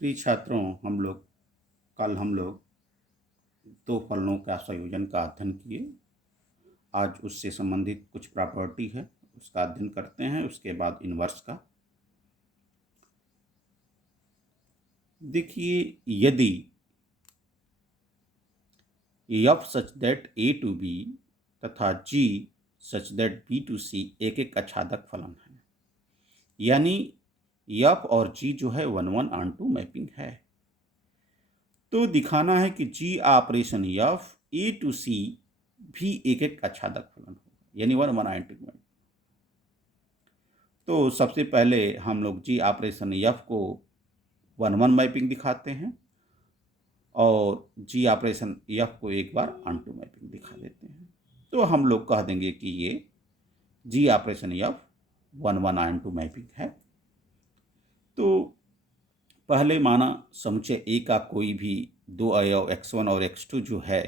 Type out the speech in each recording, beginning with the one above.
प्रिय छात्रों, कल हम लोग दो फलनों का संयोजन का अध्ययन किए। आज उससे संबंधित कुछ प्रॉपर्टी है, उसका अध्ययन करते हैं। उसके बाद इनवर्स का। देखिए, यदि f such that a to b तथा g such that b to c एक एक आच्छादक फलन है, यानी f और g जो है 1-1 ऑन टू मैपिंग है, तो दिखाना है कि g operation f a to c भी एक एक आच्छादक फलन होगा, यानी 1-1 ऑन टू मैपिंग। तो सबसे पहले हम लोग g ऑपरेशन f को 1-1 मैपिंग दिखाते हैं और g ऑपरेशन f को एक बार ऑन टू मैपिंग दिखा देते हैं। तो हम लोग कह देंगे कि ये g operation f 1-1 onto mapping है। तो पहले माना समुच्चय A का कोई भी दो अवयव x1 और x2 जो है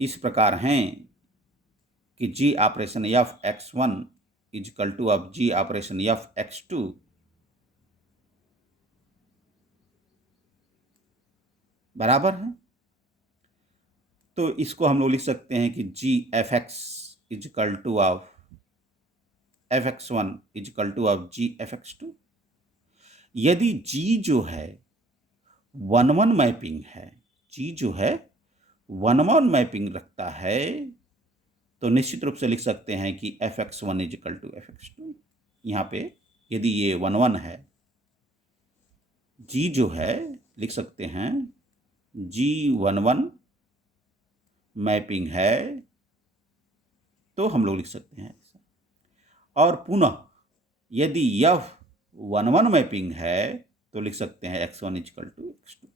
इस प्रकार हैं कि g operation f x1 is equal to अब g ऑपरेशन f x2 बराबर है। तो इसको हम लोग लिख सकते हैं कि g fx is equal to of fx1 is equal to of g fx2। यदि g जो है 1-1 मैपिंग है, g जो है 1-1 मैपिंग रखता है, तो निश्चित रूप से लिख सकते हैं कि fx1 इजकल टू fx2। यहाँ पे यदि ये 1-1 है, g जो है लिख सकते हैं g 1-1 मैपिंग है, तो हम लोग लिख सकते हैं ऐसा। और पुनः यदि f 1-1 मैपिंग है तो लिख सकते हैं x1 इजकल टू x2।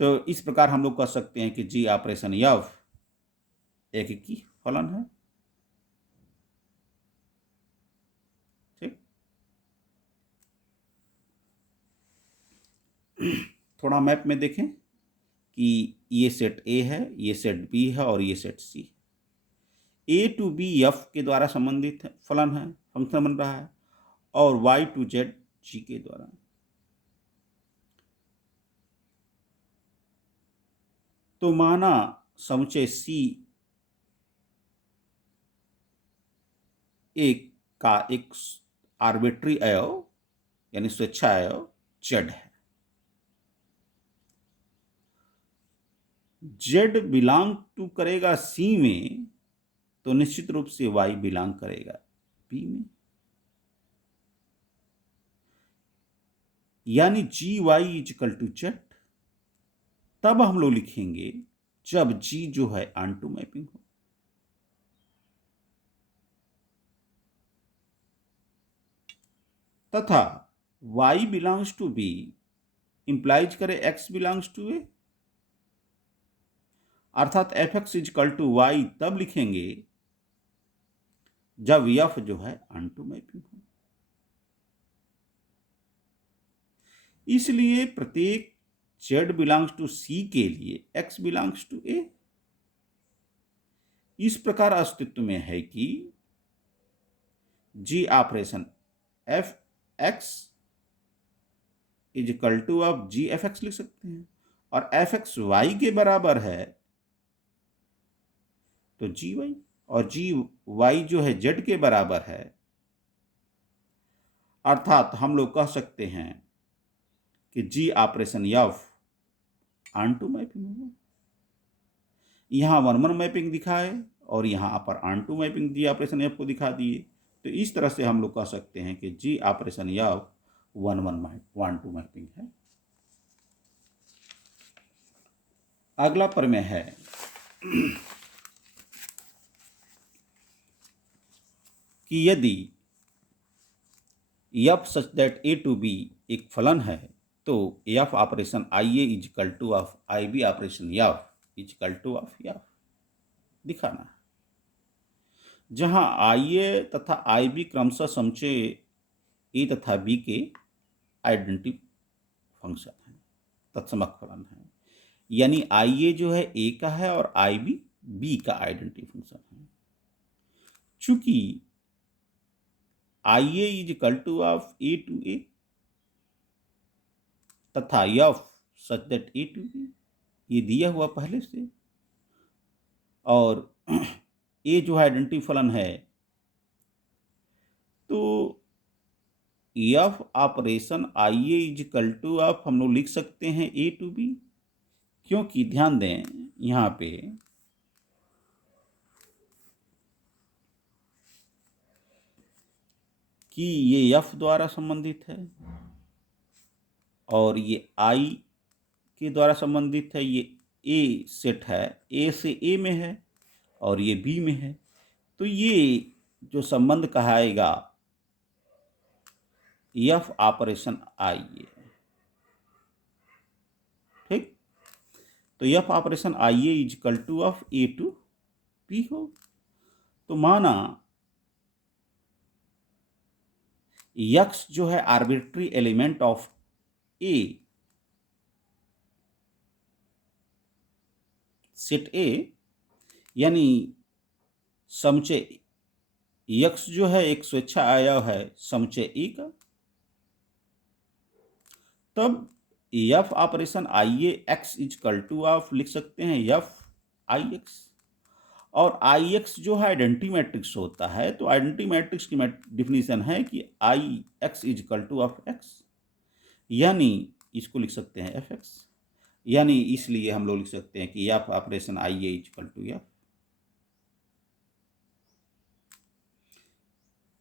तो इस प्रकार हम लोग कह सकते हैं कि g ऑपरेशन f एक ही फलन है। ठीक, थोड़ा मैप में देखें कि ये सेट A है, ये सेट B है और ये सेट C है। A टू B f के द्वारा संबंधित फलन है, फंक्शन बन रहा है, और y टू z g के द्वारा। तो माना समुच्चय C का एक आर्बिट्री अवयव यानी स्वेच्छा अवयव z है। z बिलोंग टू करेगा C में, तो निश्चित रूप से y बिलोंग करेगा B में, यानी जी वाई इजकल टू z। तब हम लोग लिखेंगे जब g जो है ऑन टू मैपिंग हो। तथा y belongs to b implies करे x बिलोंग्स टू a, अर्थात fx इजकल टू y तब लिखेंगे जब f जो है ऑन टू मैपिंग हो। इसलिए प्रत्येक z बिलोंग्स टू c के लिए x बिलोंग्स टू a इस प्रकार अस्तित्व में है कि g operation f x is equal to of g f x लिख सकते हैं, और f x y के बराबर है तो g y, और g y जो है z के बराबर है, अर्थात हम लोग कह सकते हैं कि g operation f onto mapping होगा। यहाँ 1-1 मैपिंग दिखाए और यहाँ पर onto mapping G operation f को दिखा दिए। तो इस तरह से हम लोग कह सकते हैं कि G operation f 1-1 to mapping है। अगला प्रमेय है कि यदि f such that a to b एक फलन है, तो f operation IA is equal to of IB operation f is equal to of f दिखाना है, जहां IA तथा IB क्रमशः समुच्चय A तथा B के आइडेंटिटी फंक्शन है, तत्समक फलन है। यानी IA जो है A का है और IB B का आइडेंटिटी फंक्शन है। चूंकि I A is equal to of A to A तथा F such that A to B, ये दिया हुआ पहले से। और ए जो है आइडेंटिटी फलन है, तो F operation I A is equal to of हम लोग लिख सकते हैं ए टू बी, क्योंकि ध्यान दें यहाँ पे कि ये एफ द्वारा संबंधित है और ये आई के द्वारा संबंधित है। ये ए सेट है, ए से ए में है और ये बी में है, तो ये जो संबंध कहाएगा एफ ऑपरेशन आई ए, ठीक। तो F operation I A is equal to of A to B हो। तो माना यक्स जो है arbitrary element of A, set A, यानी समुच्चय यक्स जो है एक स्वेच्छा अवयव है समुच्चय ए का, तब F operation I A x is equal to of लिख सकते हैं एफ आई एक्स। और आई एक्स जो है आइडेंटिटी मैट्रिक्स होता है, तो आइडेंटिटी मैट्रिक्स की डिफिनीशन है कि I X is equal to of X, यानी इसको लिख सकते हैं एफ एक्स, यानी इसलिए हम लोग लिख सकते हैं कि F operation I A is equal to F.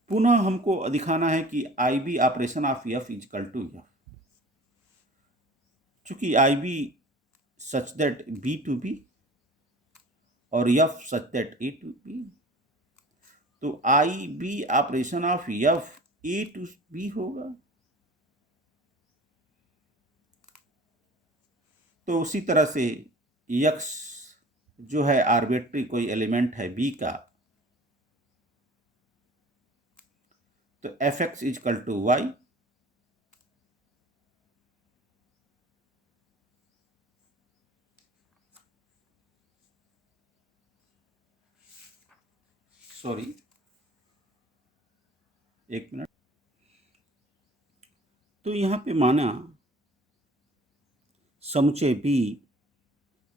पुनः हमको दिखाना है कि I B operation of F is equal to F. चूंकि I B such that B to B और F such that A to B, तो I B operation of F A to B होगा। तो उसी तरह से एक्स जो है आर्बिट्री कोई एलिमेंट है बी का, तो F X is equal to Y, sorry एक मिनट। तो यहां पे माना समुच्चय बी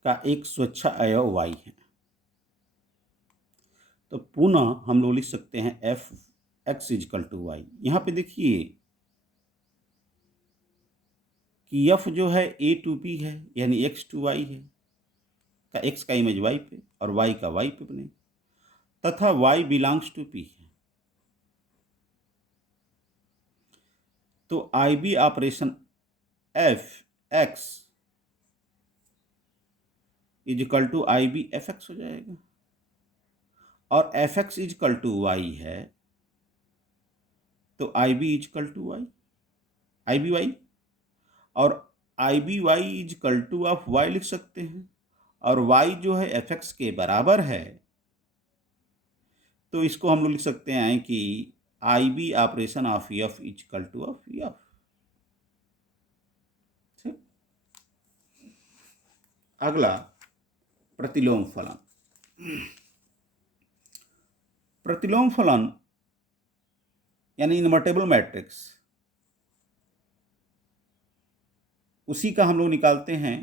का एक स्वेच्छा अवयव वाई है, तो पुनः हम लोग लिख सकते हैं F X is equal to Y. यहां पे देखिए कि एफ जो है ए टू बी है, यानी एक्स टू वाई है, का एक्स का इमेज वाई पे और वाई का वाई पे बने, तथा वाई बिलोंग्स टू पी है। तो I B operation F X is equal to I B F X हो जाएगा, और F X is equal to Y है, तो I B is equal to Y, I B Y, और I B Y is equal to of Y लिख सकते हैं, और वाई जो है एफ एक्स के बराबर है, तो इसको हम लोग लिख सकते हैं कि I B operation of F is equal to of F. अगला प्रतिलोम फलन। प्रतिलोम फलन यानी इनवर्टेबल मैट्रिक्स, उसी का हम लोग निकालते हैं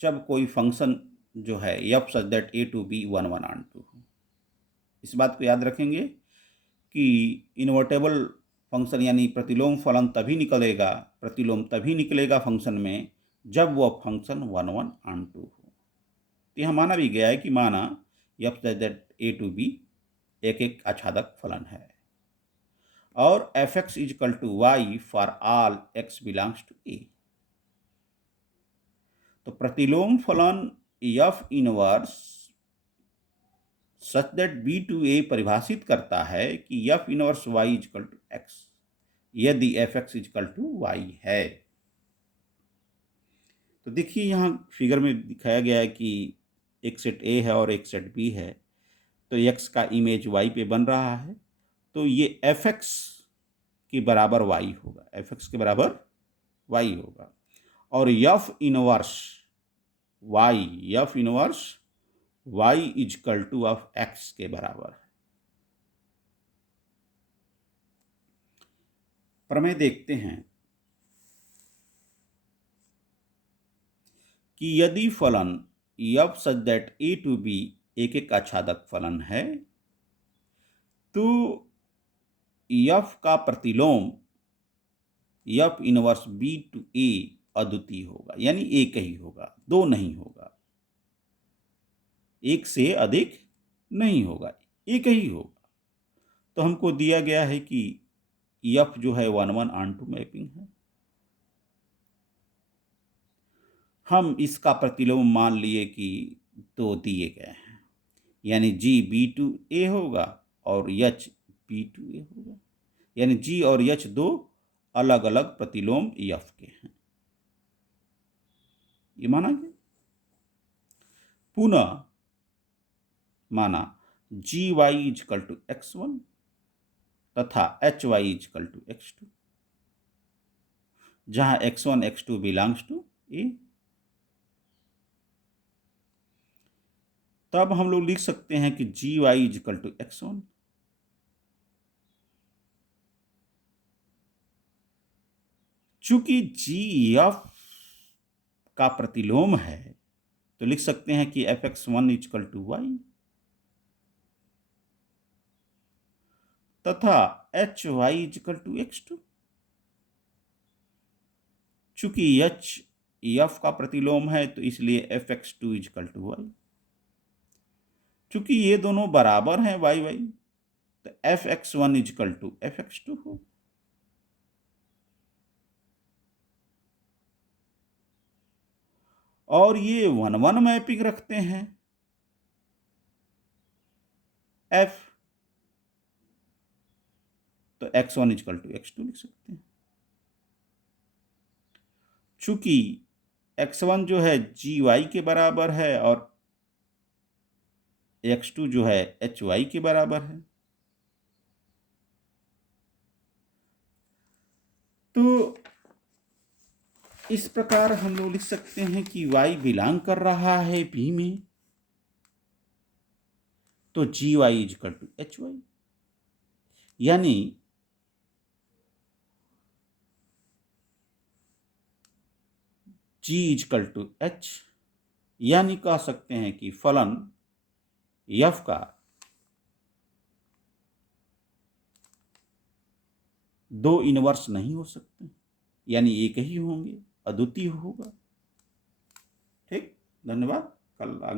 जब कोई फंक्शन जो है F such that A to B 1 1 on 2 हो। इस बात को याद रखेंगे कि इनवर्टेबल फंक्शन यानी प्रतिलोम फलन तभी निकलेगा, प्रतिलोम तभी निकलेगा फंक्शन में जब वह फंक्शन 1 1 ऑन 2 हो। तो यह माना भी गया है कि माना F such that A to B एक एक आच्छादक फलन है, और F X is equal to Y for all X belongs to A. तो प्रतिलोम फलन F inverse such that B to A परिभाषित करता है कि F inverse Y is equal to X, यदि F X is equal to Y है। तो देखिए यहाँ फिगर में दिखाया गया है कि एक सेट ए है और एक सेट बी है, तो एक्स का इमेज वाई पे बन रहा है, तो ये एफ एक्स के बराबर वाई होगा, एफ एक्स के बराबर वाई होगा, और F inverse Y, F inverse Y is equal to of X के बराबर है। प्रमेय देखते हैं कि यदि फलन f such that a to b एक आच्छादक फलन है तो f का प्रतिलोम f inverse b to a अद्वितीय होगा, यानी एक ही होगा, दो नहीं होगा, एक से अधिक नहीं होगा, एक ही होगा। तो हमको दिया गया है कि f जो है 1:1 मैपिंग है। हम इसका प्रतिलोम मान लिए कि दो दिए गए हैं, यानी g b2a होगा और h b2a होगा, यानी g और h दो अलग अलग प्रतिलोम f के हैं, ये माना गया। पुनः माना gy इजकल टू x1 तथा hy इजकल टू x2, जहां x1 x2 belongs to a। तब हम लोग लिख सकते हैं कि gy इजकल टू x1 चूंकि gf का प्रतिलोम है तो लिख सकते हैं कि fx1 इजकल टू y तथा hy इजकल टू x2। चूंकि h f का प्रतिलोम है तो इसलिए fx2 इजकल टू y। चूंकि ये दोनों बराबर हैं y तो fx1 इजकल टू fx2 हो। और ये 1:1 मैपिंग रखते हैं f, तो x1 इजकल टू x2 लिख सकते हैं। चूंकि x1 जो है gy के बराबर है और x2 जो है hy के बराबर है, तो इस प्रकार हम लोग लिख सकते हैं कि y बिलोंग कर रहा है b में, तो gy इजकल टू hy, यानी g इजकल टू h, यानी कह सकते हैं कि फलन f का दो इनवर्स नहीं हो सकते, यानी एक ही होंगे, अद्वितीय होगा। ठीक, धन्यवाद। कल आगे